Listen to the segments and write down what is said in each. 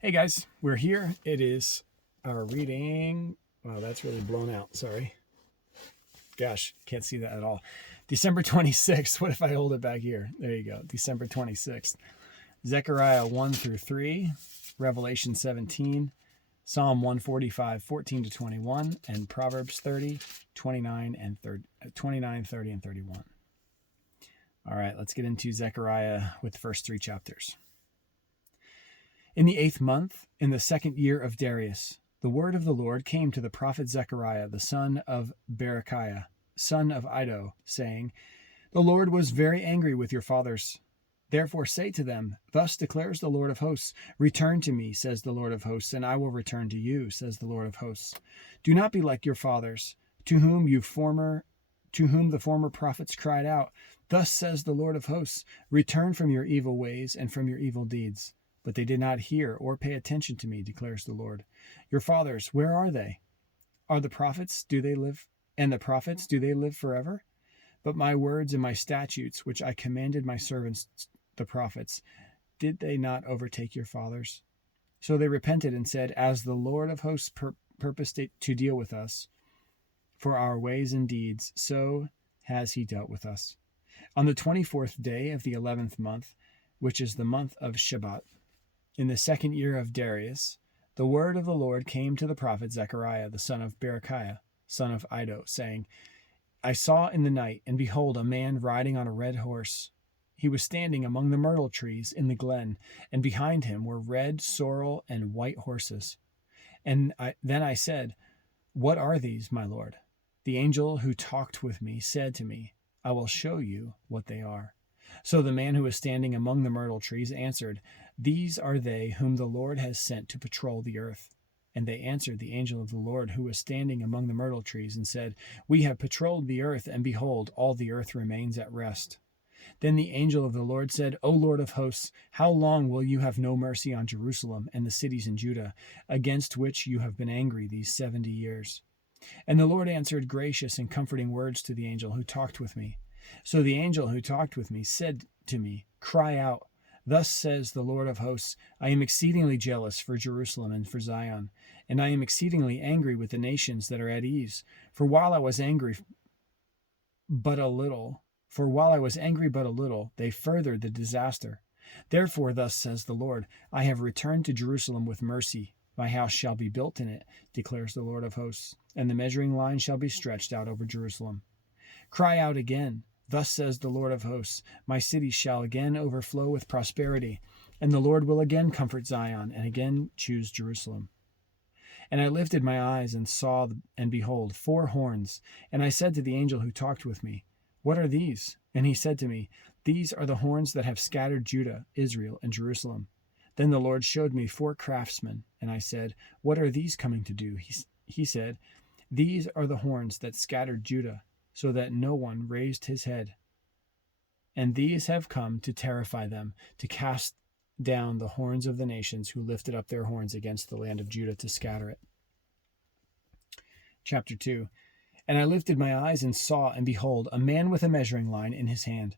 Hey guys, we're here. It is our reading. Wow, that's really blown out. Sorry. Gosh, can't see that at all. December 26th. What if I hold it back here? There you go. December 26th. Zechariah 1 through 3, Revelation 17, Psalm 145, 14 to 21, and Proverbs 30, 29, and 30, 29, 30, and 31. All right, let's get into Zechariah with the first three chapters. In the 8th month, in the 2nd year of Darius, the word of the Lord came to the prophet Zechariah, the son of Berechiah, son of Iddo, saying, The Lord was very angry with your fathers. Therefore say to them, Thus declares the Lord of hosts, Return to me, says the Lord of hosts, and I will return to you, says the Lord of hosts. Do not be like your fathers, to whom the former prophets cried out, Thus says the Lord of hosts, Return from your evil ways and from your evil deeds. But they did not hear or pay attention to me, declares the Lord. Your fathers, where are they? Are the prophets, do they live? And the prophets, do they live forever? But my words and my statutes, which I commanded my servants, the prophets, did they not overtake your fathers? So they repented and said, As the Lord of hosts purposed to deal with us for our ways and deeds, so has he dealt with us. On the 24th day of the 11th month, which is the month of Shebat, in the 2nd year of Darius, the word of the Lord came to the prophet Zechariah, the son of Berechiah, son of Iddo, saying, I saw in the night, and behold, a man riding on a red horse. He was standing among the myrtle trees in the glen, and behind him were red, sorrel, and white horses. And then I said, What are these, my lord? The angel who talked with me said to me, I will show you what they are. So the man who was standing among the myrtle trees answered, These are they whom the Lord has sent to patrol the earth. And they answered the angel of the Lord who was standing among the myrtle trees and said, We have patrolled the earth, and behold, all the earth remains at rest. Then the angel of the Lord said, O Lord of hosts, how long will you have no mercy on Jerusalem and the cities in Judah, against which you have been angry these 70 years? And the Lord answered gracious and comforting words to the angel who talked with me. So the angel who talked with me said to me, Cry out, Thus says the Lord of hosts, I am exceedingly jealous for Jerusalem and for Zion, and I am exceedingly angry with the nations that are at ease. For while I was angry but a little, they furthered the disaster. Therefore, thus says the Lord, I have returned to Jerusalem with mercy. My house shall be built in it, declares the Lord of hosts, and the measuring line shall be stretched out over Jerusalem. Cry out again. Thus says the Lord of hosts, My city shall again overflow with prosperity, and the Lord will again comfort Zion, and again choose Jerusalem. And I lifted my eyes and saw, and behold, 4 horns. And I said to the angel who talked with me, What are these? And he said to me, These are the horns that have scattered Judah, Israel, and Jerusalem. Then the Lord showed me 4 craftsmen, and I said, What are these coming to do? He said, These are the horns that scattered Judah, so that no one raised his head. And these have come to terrify them, to cast down the horns of the nations who lifted up their horns against the land of Judah to scatter it. Chapter 2. And I lifted my eyes and saw, and behold, a man with a measuring line in his hand.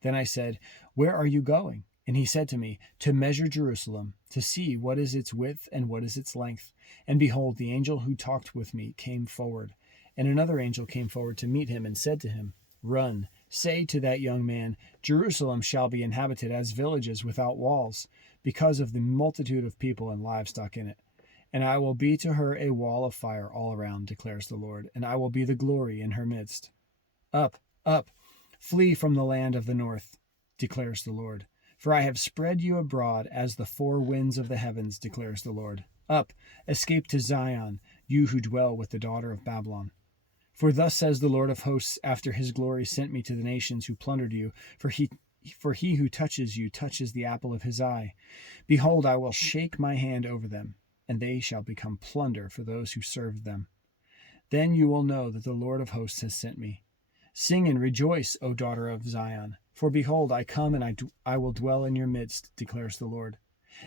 Then I said, Where are you going? And he said to me, To measure Jerusalem, to see what is its width and what is its length. And behold, the angel who talked with me came forward. And another angel came forward to meet him and said to him, Run, say to that young man, Jerusalem shall be inhabited as villages without walls, because of the multitude of people and livestock in it. And I will be to her a wall of fire all around, declares the Lord, and I will be the glory in her midst. Up, up, flee from the land of the north, declares the Lord. For I have spread you abroad as the 4 winds of the heavens, declares the Lord. Up, escape to Zion, you who dwell with the daughter of Babylon. For thus says the Lord of hosts, after his glory sent me to the nations who plundered you, for he who touches you touches the apple of his eye. Behold, I will shake my hand over them, and they shall become plunder for those who served them. Then you will know that the Lord of hosts has sent me. Sing and rejoice, O daughter of Zion, for behold, I come and I will dwell in your midst, declares the Lord.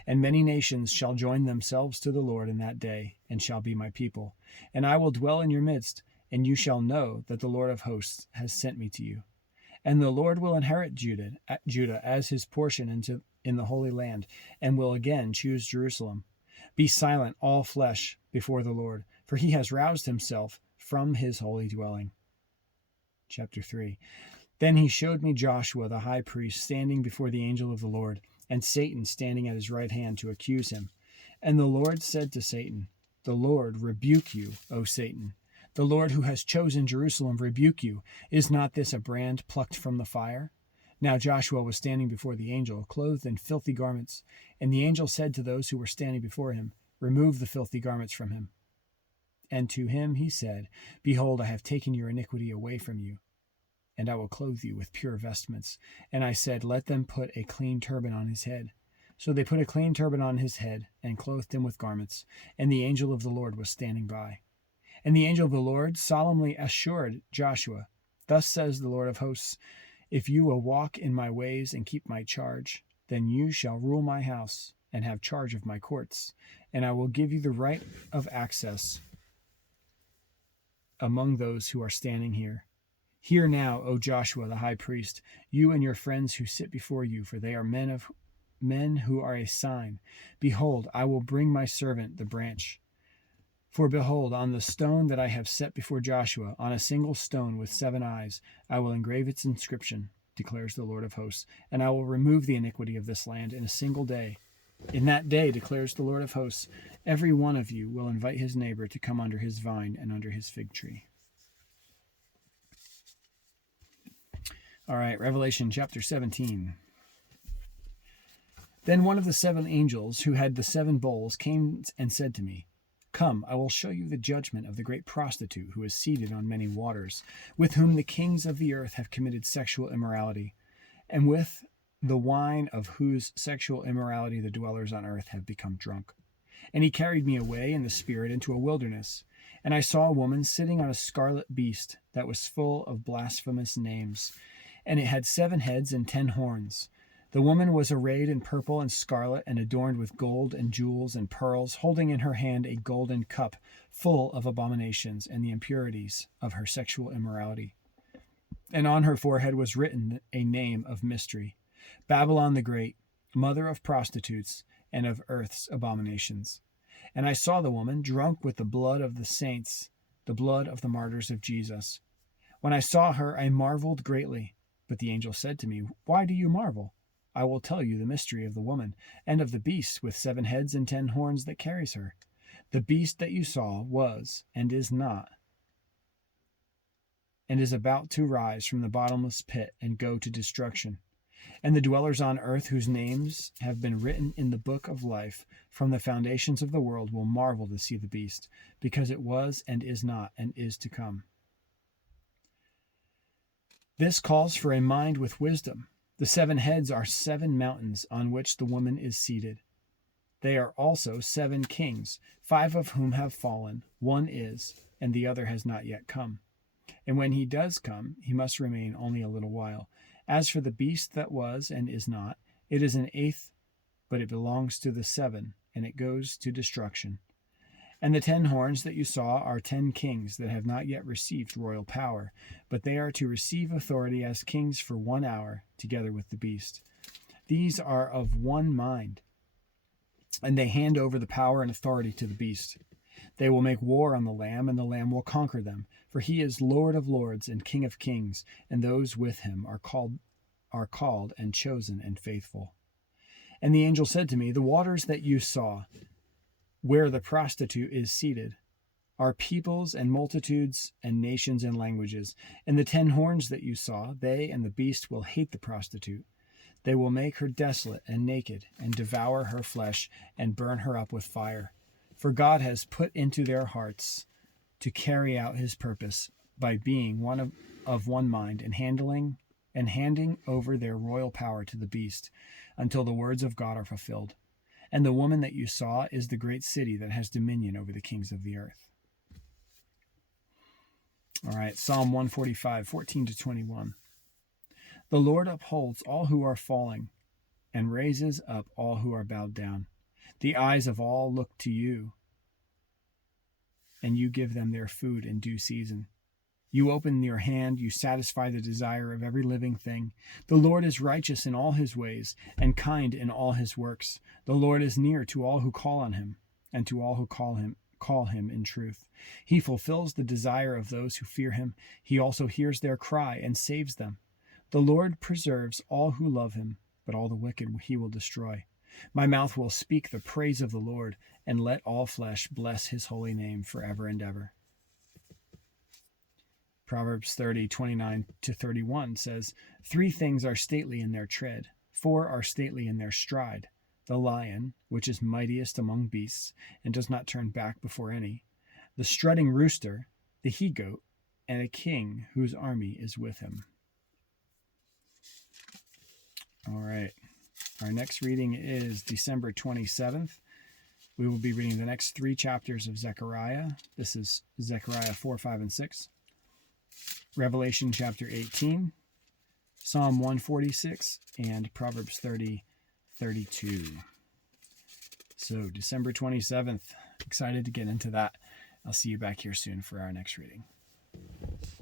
And many nations shall join themselves to the Lord in that day, and shall be my people. And I will dwell in your midst, and you shall know that the Lord of hosts has sent me to you. And the Lord will inherit Judah as his portion in the Holy Land, and will again choose Jerusalem. Be silent, all flesh, before the Lord, for he has roused himself from his holy dwelling. Chapter 3. Then he showed me Joshua the high priest standing before the angel of the Lord, and Satan standing at his right hand to accuse him. And the Lord said to Satan, "The Lord rebuke you, O Satan. The Lord who has chosen Jerusalem rebuke you. Is not this a brand plucked from the fire?" Now Joshua was standing before the angel, clothed in filthy garments. And the angel said to those who were standing before him, "Remove the filthy garments from him." And to him he said, "Behold, I have taken your iniquity away from you, and I will clothe you with pure vestments." And I said, "Let them put a clean turban on his head." So they put a clean turban on his head, and clothed him with garments. And the angel of the Lord was standing by. And the angel of the Lord solemnly assured Joshua, "Thus says the Lord of hosts, if you will walk in my ways and keep my charge, then you shall rule my house and have charge of my courts, and I will give you the right of access among those who are standing here. Hear now, O Joshua the high priest, you and your friends who sit before you, for they are men who are a sign. Behold, I will bring my servant the branch. For behold, on the stone that I have set before Joshua, on a single stone with 7 eyes, I will engrave its inscription, declares the Lord of hosts, and I will remove the iniquity of this land in a single day. In that day, declares the Lord of hosts, every one of you will invite his neighbor to come under his vine and under his fig tree. All right, Revelation chapter 17. Then one of the 7 angels who had the 7 bowls came and said to me, "Come, I will show you the judgment of the great prostitute who is seated on many waters, with whom the kings of the earth have committed sexual immorality, and with the wine of whose sexual immorality the dwellers on earth have become drunk." And he carried me away in the spirit into a wilderness, and I saw a woman sitting on a scarlet beast that was full of blasphemous names, and it had 7 heads and 10 horns. The woman was arrayed in purple and scarlet and adorned with gold and jewels and pearls, holding in her hand a golden cup full of abominations and the impurities of her sexual immorality. And on her forehead was written a name of mystery, Babylon the Great, mother of prostitutes and of earth's abominations. And I saw the woman drunk with the blood of the saints, the blood of the martyrs of Jesus. When I saw her, I marveled greatly. But the angel said to me, "Why do you marvel? I will tell you the mystery of the woman, and of the beast with 7 heads and 10 horns that carries her. The beast that you saw was, and is not, and is about to rise from the bottomless pit and go to destruction. And the dwellers on earth whose names have been written in the book of life from the foundations of the world will marvel to see the beast, because it was, and is not, and is to come." This calls for a mind with wisdom. The 7 heads are 7 mountains on which the woman is seated. They are also 7 kings, 5 of whom have fallen, 1 is, and the other has not yet come. And when he does come, he must remain only a little while. As for the beast that was and is not, it is an 8th, but it belongs to the 7, and it goes to destruction. And the 10 horns that you saw are 10 kings that have not yet received royal power, but they are to receive authority as kings for 1 hour, together with the beast. These are of one mind, and they hand over the power and authority to the beast. They will make war on the Lamb, and the Lamb will conquer them, for he is Lord of lords and King of kings, and those with him are called and chosen and faithful. And the angel said to me, "The waters that you saw, where the prostitute is seated, are peoples and multitudes and nations and languages. And the 10 horns that you saw, they and the beast will hate the prostitute. They will make her desolate and naked, and devour her flesh, and burn her up with fire. For God has put into their hearts to carry out his purpose by being of one mind, and handing over their royal power to the beast, until the words of God are fulfilled. And the woman that you saw is the great city that has dominion over the kings of the earth." All right, Psalm 145, 14 to 21. "The Lord upholds all who are falling, and raises up all who are bowed down. The eyes of all look to you, and you give them their food in due season. You open your hand, you satisfy the desire of every living thing. The Lord is righteous in all his ways, and kind in all his works. The Lord is near to all who call on him, and to all who call him in truth. He fulfills the desire of those who fear him. He also hears their cry and saves them. The Lord preserves all who love him, but all the wicked he will destroy. My mouth will speak the praise of the Lord, and let all flesh bless his holy name forever and ever. Proverbs 30:29-31 says, 3 things are stately in their tread, 4 are stately in their stride. The lion, which is mightiest among beasts, and does not turn back before any. The strutting rooster, the he-goat, and a king whose army is with him. All right. Our next reading is December 27th. We will be reading the next 3 chapters of Zechariah. This is Zechariah 4, 5, and 6. Revelation chapter 18, Psalm 146, and Proverbs 30:32. So December 27th, excited to get into that. I'll see you back here soon for our next reading.